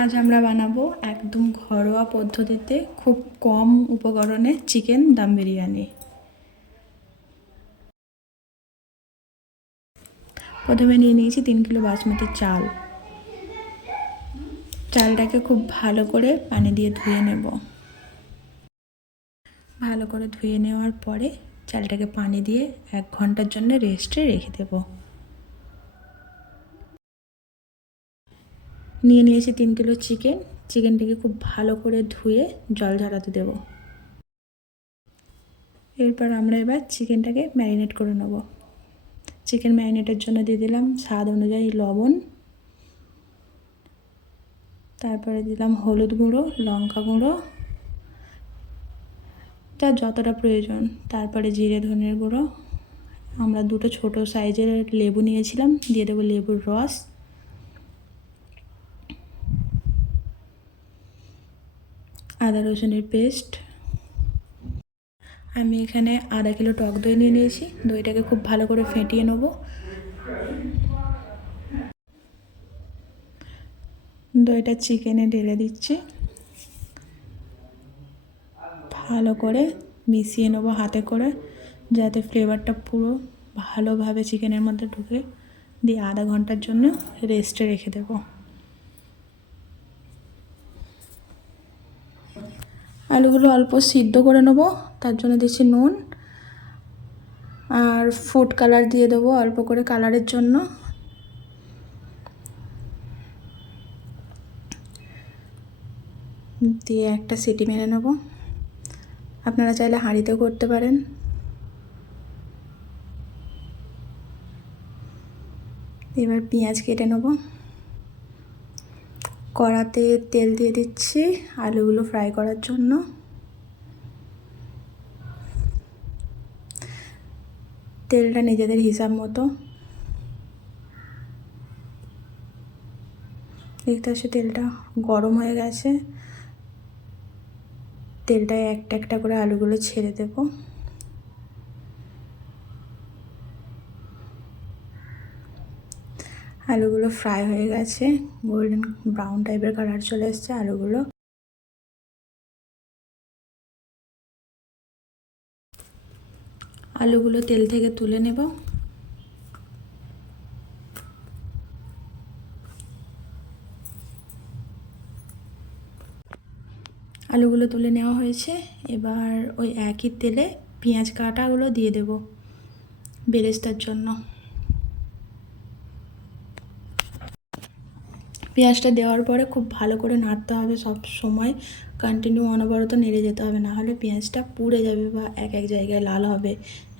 আজ আমরা বানাবো একদম ঘরোয়া পদ্ধতিতে খুব কম উপকরণে চিকেন দম বিরিয়ানি। প্রথমে নিয়ে নিয়েছি 3 কিলো বাসমতি চাল। চালটাকে খুব ভালো করে পানি দিয়ে ধুয়ে নেব। ভালো করে ধুয়ে নেওয়ার পরে চালটাকে পানি দিয়ে 1 ঘন্টার জন্য রেস্টে রেখে দেব। নিয়ে নিয়েছি 3 কিলো চিকেন। চিকেনটাকে খুব ভালো করে ধুয়ে জল ঝরাতে দেব। এরপর আমরা এবার চিকেনটাকে ম্যারিনেট করে নেব। চিকেন ম্যারিনেটের জন্য দিয়ে দিলাম স্বাদ অনুযায়ী লবণ, তারপরে দিলাম হলুদ গুঁড়ো, লঙ্কা গুঁড়ো, যার যতটা প্রয়োজন, তারপরে জিরে ধনের গুঁড়ো। আমরা 2টো ছোটো সাইজের লেবু নিয়েছিলাম, দিয়ে দেবো লেবুর রস, আদা রসুনের পেস্ট। আমি এখানে আধা কিলো টক দই নিয়ে নিয়েছি। দইটাকে খুব ভালো করে ফেটিয়ে নেব। দইটা চিকেনে ঢেলে দিচ্ছি, ভালো করে মিশিয়ে নেবো হাতে করে, যাতে ফ্লেভারটা পুরো ভালোভাবে চিকেনের মধ্যে ঢুকে। দিয়ে আধা ঘন্টার জন্য রেস্টে রেখে দেব। আলুগুলো অল্প সিদ্ধ করে নেব, তার জন্য দিচ্ছি নুন আর ফুড কালার দিয়ে দেবো অল্প করে কালারের জন্য। দিয়ে একটা সিটি মেরে নেব। আপনারা চাইলে হাঁড়িতেও করতে পারেন। এবার পেঁয়াজ কেটে নেব। কড়াতে তেল দিয়ে দিচ্ছি আলুগুলো ফ্রাই করার জন্য। তেলটা নিজেদের হিসাব মতো। দেখতে পাচ্ছি তেলটা গরম হয়ে গেছে। তেলটায় একটা একটা করে আলুগুলো ছেড়ে দেব। আলুগুলো ফ্রাই হয়ে গেছে, গোল্ডেন ব্রাউন টাইপের কালার চলে এসছে আলুগুলো। আলুগুলো তেল থেকে তুলে নেব। আলুগুলো তুলে নেওয়া হয়েছে। এবার ওই একই তেলে পেঁয়াজ কাটাগুলো দিয়ে দেব বেরেস্তার জন্য। পেঁয়াজটা দেওয়ার পরে খুব ভালো করে নাড়তে হবে, সব সময় কন্টিনিউ অনবরত নেড়ে যেতে হবে, না হলে পেঁয়াজটা পুড়ে যাবে বা এক এক জায়গায় লাল হবে,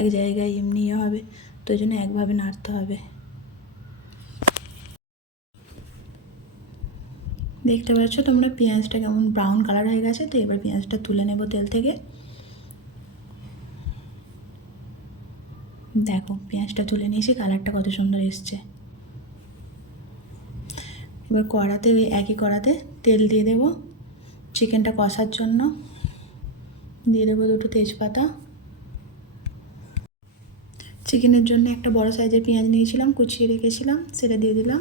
এক জায়গায় এমনি হবে। তো ওই জন্য একভাবে নাড়তে হবে। দেখতে পাচ্ছ তোমরা পেঁয়াজটা কেমন ব্রাউন কালার হয়ে গেছে। তো এবার পেঁয়াজটা তুলে নেব তেল থেকে। দেখো পেঁয়াজটা তুলে নিয়েছি, কালারটা কত সুন্দর এসছে। এবার কড়াতে ওই একই কড়াতে তেল দিয়ে দেব চিকেনটা কষার জন্য। দিয়ে দেবো 2টো তেজপাতা। চিকেনের জন্য একটা বড় সাইজের পেঁয়াজ নিয়েছিলাম, কুচিয়ে রেখেছিলাম, সেটা দিয়ে দিলাম।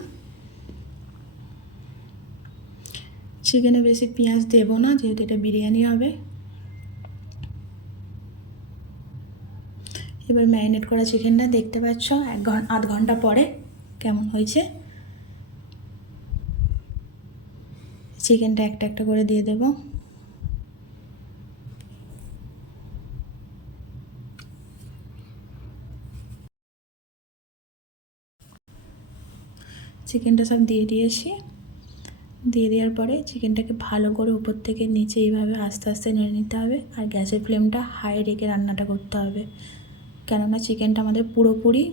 চিকেনে বেশি পেঁয়াজ দেবো না, যেহেতু এটা বিরিয়ানি হবে। এবার ম্যারিনেট করা চিকেনটা দেখতে পাচ্ছ আধ ঘন্টা পরে কেমন হয়েছে। চিকেনটা একটা একটা করে দিয়ে দেব। চিকেনটা সব দিয়ে দিয়েছি। দিয়ে দেওয়ার পরে চিকেনটাকে ভালো করে উপর থেকে নিচে এইভাবে আস্তে আস্তে নেড়ে নিতে হবে। আর গ্যাসের ফ্লেমটা হাই রেখে রান্নাটা করতে হবে, কেননা চিকেনটা আমাদের পুরোপুরি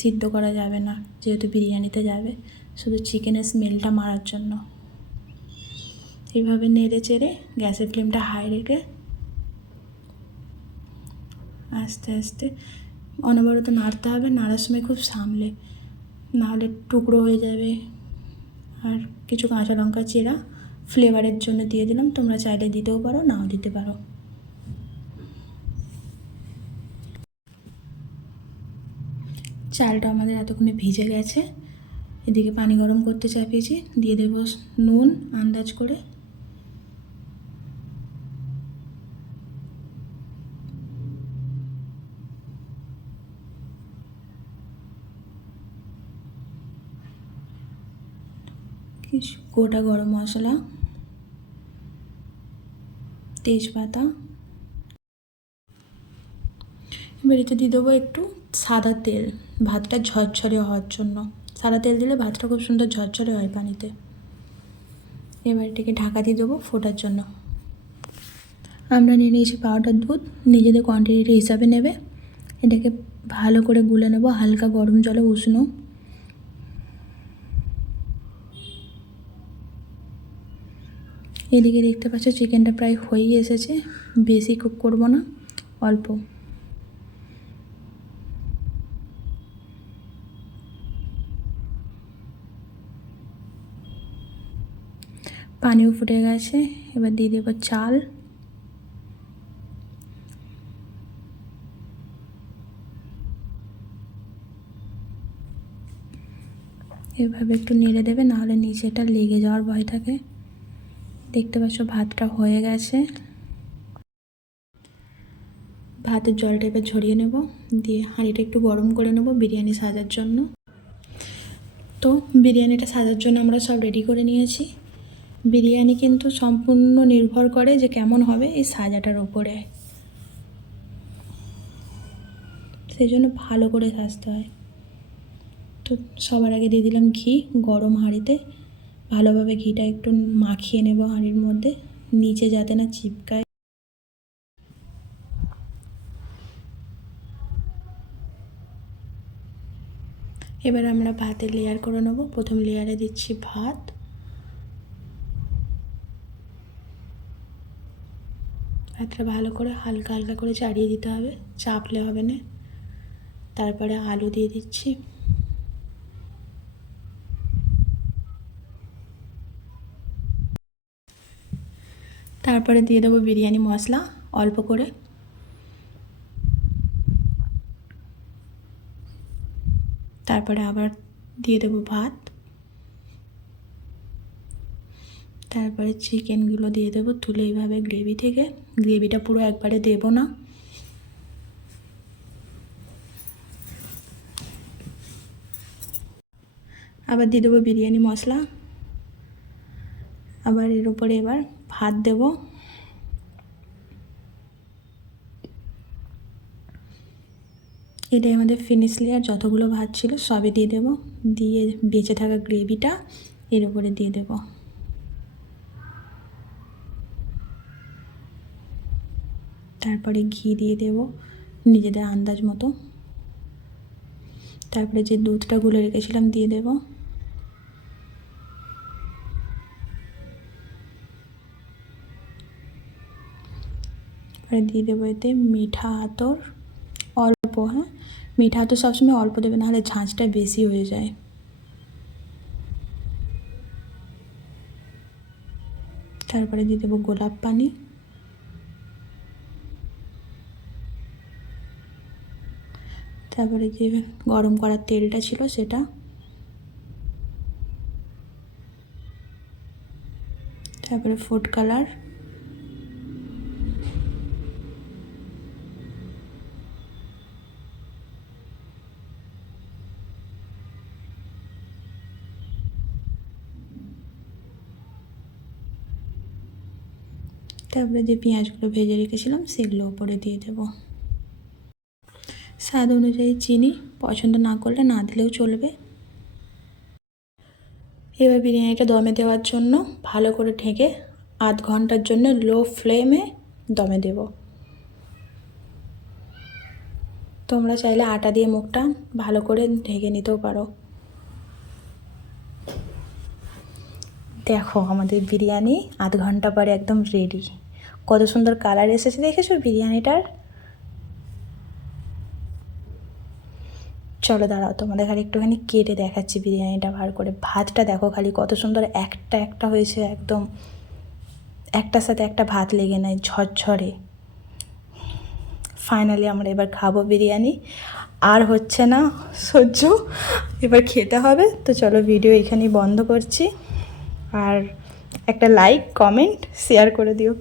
সিদ্ধ করা যাবে না, যেহেতু বিরিয়ানিতে যাবে, শুধু চিকেনের স্মেলটা মারার জন্য। এইভাবে নেড়ে চেড়ে গ্যাসের ফ্লেমটা হাই রেখে আস্তে আস্তে অনবরত নাড়তে হবে। নাড়ার সময় খুব সামলে, নাহলে টুকরো হয়ে যাবে। আর কিছু কাঁচা লঙ্কা চেরা ফ্লেভারের জন্য দিয়ে দিলাম, তোমরা চাইলে দিতেও পারো, নাও দিতে পারো। চালটা আমাদের এতক্ষণে ভিজে গেছে। এদিকে পানি গরম করতে চাপিয়েছি, দিয়ে দেব নুন আন্দাজ করে। কিছু গোটা গরম মশলা, তেজপাতা। এবার এতে দিয়ে দেবো একটু সাদা তেল, ভাতটা ঝরঝরে হওয়ার জন্য। সাদা তেল দিলে ভাতটা খুব সুন্দর ঝরঝরে হয় পানিতে। এবার এটাকে ঢাকা দিয়ে দেবো ফোটার জন্য। আমরা নিয়ে নিয়েছি পাউডার দুধ, নিজেদের কোয়ান্টিটি হিসাবে নেবে। এটাকে ভালো করে গুলে নেব হালকা গরম জলে, উষ্ণ। এদিকে দেখতে পাচ্ছ চিকেনটা প্রায় হয়েই এসেছে, বেশি কুক করব না, অল্প। পানিও ফুটে গেছে, এবার দিয়ে দেবো চাল। এভাবে একটু নেড়ে দেবে, নাহলে নিচেটা লেগে যাওয়ার ভয় থাকে। দেখতে পাচ্ছ ভাতটা হয়ে গেছে। ভাতের জলটা এবার ঝরিয়ে নেব, দিয়ে হাঁড়িটা একটু গরম করে নেব বিরিয়ানি সাজার জন্য। তো বিরিয়ানিটা সাজার জন্য আমরা সব রেডি করে নিয়েছি। বিরিয়ানি কিন্তু সম্পূর্ণ নির্ভর করে যে কেমন হবে এই সাজাটার উপরে, সেই জন্য ভালো করে সাজতে হয়। তো সবার আগে দিয়ে দিলাম ঘি গরম হাঁড়িতে। ভালোভাবে ঘিটা একটু মাখিয়ে নেব হাঁড়ির মধ্যে, নিচে যাতে না চিপকায়। এবার আমরা ভাতের লেয়ার করে নেব। প্রথম লেয়ারে দিচ্ছি ভাত, ভাতটা ভালো করে হালকা হালকা করে চাড়িয়ে দিতে হবে, চাপলে হবে না। তারপরে আলু দিয়ে দিচ্ছি, তারপরে দিয়ে দেবো বিরিয়ানি মশলা অল্প করে। তারপরে আবার দিয়ে দেবো ভাত, তারপরে চিকেনগুলো দিয়ে দেবো তুলে এইভাবে গ্রেভি থেকে। গ্রেভিটা পুরো একবারে দেবো না, আবার দিয়ে দেবো বিরিয়ানি মশলা। আবার এর উপরে এবার ভাত দেব। এটাই আমাদের ফিনিশ লেয়ার। যতগুলো ভাত ছিল সবই দিয়ে দেব, দিয়ে বেঁচে থাকা গ্রেভিটা এর উপরে দিয়ে দেব। তারপরে ঘি দিয়ে দেব নিজেদের আন্দাজ মতো। তারপরে যে দুধটা গুলে রেখেছিলাম দিয়ে দেব। আর দিয়ে দেবো এতে মিঠা আতর অল্প। হ্যাঁ, মিঠা আতর সবসময় অল্প দেবে, নাহলে ঝাঁঝটা বেশি হয়ে যায়। তারপরে দিয়ে দেবো গোলাপ পানি। তারপরে যে গরম করার তেলটা ছিল সেটা। তারপরে ফুড কালার। তারপরে যে পেঁয়াজগুলো ভেজে রেখেছিলাম সেগুলো উপরে দিয়ে দেব। স্বাদ অনুযায়ী চিনি, পছন্দ না করলে না দিলেও চলবে। এবার বিরিয়ানিটা দমে দেওয়ার জন্য ভালো করে ঢেকে আধ ঘন্টার জন্য লো ফ্লেমে দমে দেব। তোমরা চাইলে আটা দিয়ে মুখটা ভালো করে ঢেকে নিতেও পারো। দেখো আমাদের বিরিয়ানি আধ ঘন্টা পরে একদম রেডি। কত সুন্দর কালার এসেছে দেখেছো বিরিয়ানিটার। চলো দাঁড়াও, তোমাদের খালি একটুখানি কেটে দেখাচ্ছি বিরিয়ানিটা বার করে। ভাতটা দেখো খালি কত সুন্দর একটা একটা হয়েছে, একদম একটার সাথে একটা ভাত লেগে নেয়, ঝরঝরে। ফাইনালি আমরা এবার খাবো বিরিয়ানি। আর হচ্ছে না সহ্য, এবার খেতে হবে। তো চলো ভিডিও এখানেই বন্ধ করছি, আর একটা লাইক কমেন্ট শেয়ার করে দিও।